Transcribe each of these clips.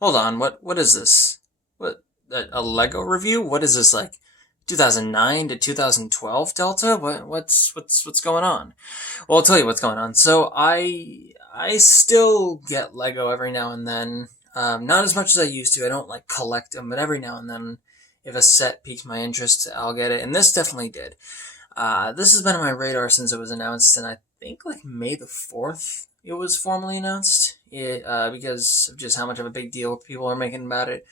Hold on, what is this? What, a Lego review? What is this, like 2009 to 2012 Delta? What's going on? Well, I'll tell you what's going on. So I still get Lego every now and then. Not as much as I used to. I don't like collect them, but every now and then, if a set piques my interest, I'll get it. And this definitely did. This has been on my radar since it was announced, and I think like May the 4th it was formally announced. Because of just how much of a big deal people are making about it,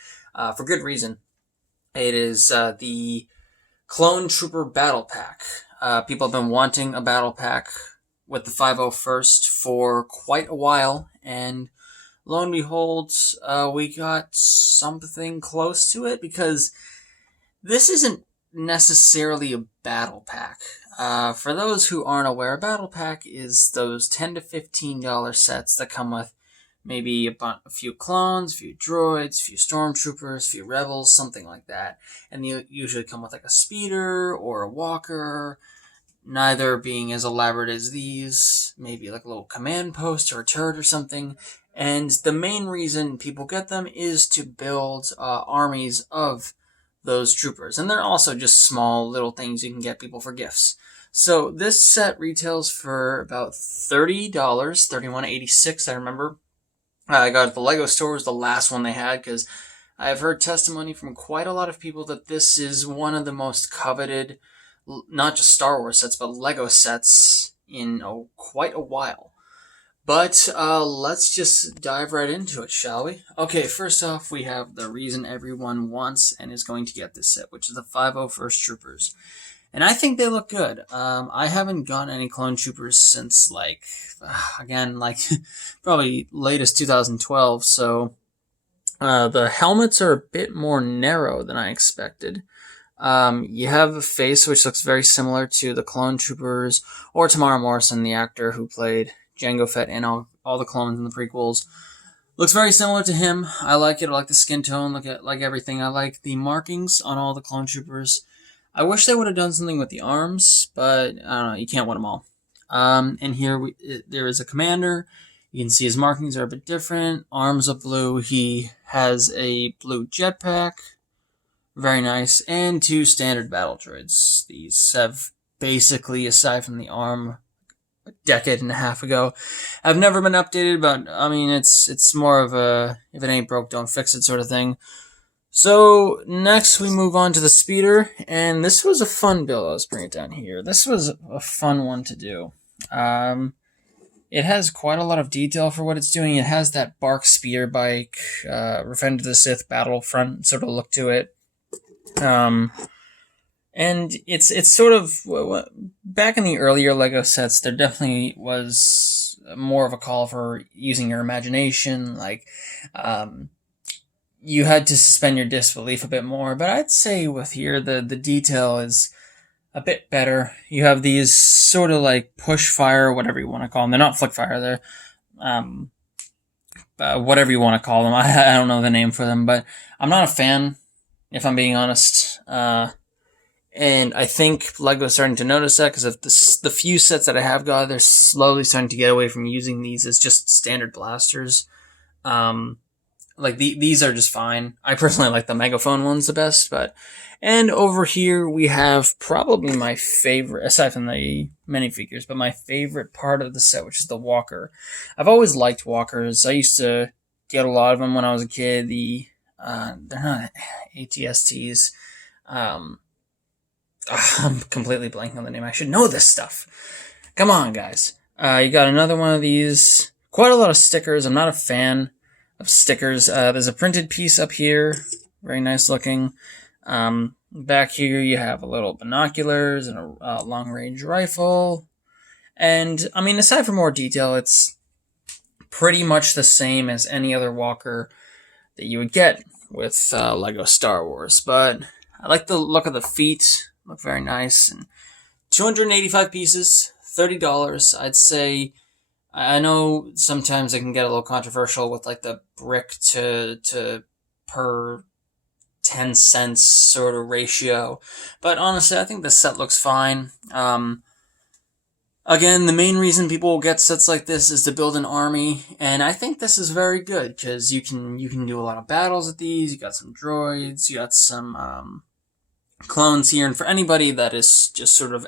for good reason. It is the Clone Trooper Battle Pack. People have been wanting a battle pack with the 501st for quite a while, and lo and behold, we got something close to it, because this isn't necessarily a battle pack. For those who aren't aware, a battle pack is those $10 to $15 sets that come with maybe a few clones, a few droids, a few stormtroopers, a few rebels, something like that. And they usually come with like a speeder or a walker, neither being as elaborate as these, maybe like a little command post or a turret or something. And the main reason people get them is to build armies of those troopers. And they're also just small little things you can get people for gifts. So this set retails for about $30, $31.86, I remember. I got it at the Lego store, was the last one they had, because I've heard testimony from quite a lot of people that this is one of the most coveted, not just Star Wars sets, but Lego sets in quite a while. But let's just dive right into it, shall we? Okay, first off, we have the reason everyone wants and is going to get this set, which is the 501st Troopers. And I think they look good. I haven't gotten any clone troopers since, again, probably latest 2012. So the helmets are a bit more narrow than I expected. You have a face which looks very similar to the clone troopers, or Tamara Morrison, the actor who played Jango Fett in all the clones in the prequels. Looks very similar to him. I like it. I like the skin tone. Like everything. I like the markings on all the clone troopers. I wish they would have done something with the arms, but I don't know. You can't win them all. And here there is a commander. You can see his markings are a bit different. Arms are blue. He has a blue jetpack. Very nice. And two standard battle droids. These have basically, aside from the arm, a decade and a half ago, have never been updated, but I mean, it's more of a if it ain't broke, don't fix it sort of thing. So next we move on to the speeder, and this was a fun build. Let's bring it down here. This was a fun one to do. It has quite a lot of detail for what it's doing. It has that bark speeder bike, Revenge of the Sith Battlefront sort of look to it. And it's sort of, back in the earlier Lego sets, there definitely was more of a call for using your imagination, you had to suspend your disbelief a bit more, but I'd say with here, the detail is a bit better. You have these sort of like push fire, whatever you want to call them. They're not flick fire, they're, whatever you want to call them. I don't know the name for them, but I'm not a fan, if I'm being honest. And I think Lego's starting to notice that, because of the few sets that I have got, they're slowly starting to get away from using these as just standard blasters. These are just fine. I personally like the megaphone ones the best, and over here we have probably my favorite, aside from the minifigures, but my favorite part of the set, which is the walker. I've always liked walkers. I used to get a lot of them when I was a kid. They're not ATSTs. I'm completely blanking on the name. I should know this stuff. Come on, guys. You got another one of these. Quite a lot of stickers. I'm not a fan of stickers. There's a printed piece up here. Very nice looking. Back here you have a little binoculars and a long-range rifle. And, I mean, aside from more detail, it's pretty much the same as any other walker that you would get with Lego Star Wars. But I like the look of the feet. Look very nice. And 285 pieces, $30. I'd say, I know sometimes it can get a little controversial with like the brick to per 10 cents sort of ratio, but honestly I think the set looks fine. Again, the main reason people will get sets like this is to build an army, and I think this is very good because you can do a lot of battles with these. You got some droids, you got some clones here, and for anybody that is just sort of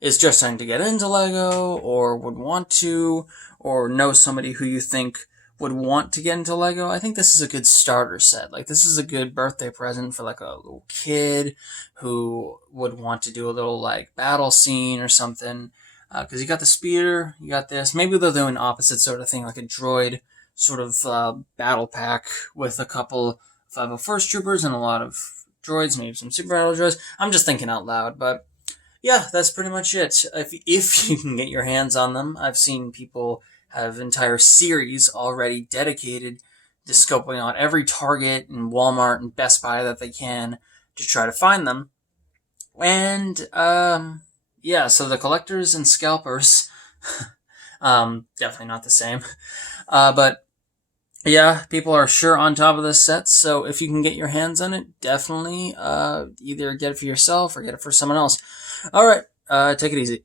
is just trying to get into LEGO or would want to, or know somebody who you think would want to get into LEGO, I think this is a good starter set. Like, this is a good birthday present for like a little kid who would want to do a little like battle scene or something. Because you got the speeder, you got this. Maybe they'll do an opposite sort of thing, like a droid sort of battle pack with a couple 501st troopers and a lot of droids, maybe some super battle droids. I'm just thinking out loud, but yeah, that's pretty much it. If you can get your hands on them, I've seen people have entire series already dedicated to scoping out every Target and Walmart and Best Buy that they can to try to find them. And yeah, so the collectors and scalpers, definitely not the same. But yeah, people are sure on top of this set, so if you can get your hands on it, definitely either get it for yourself or get it for someone else. Alright, take it easy.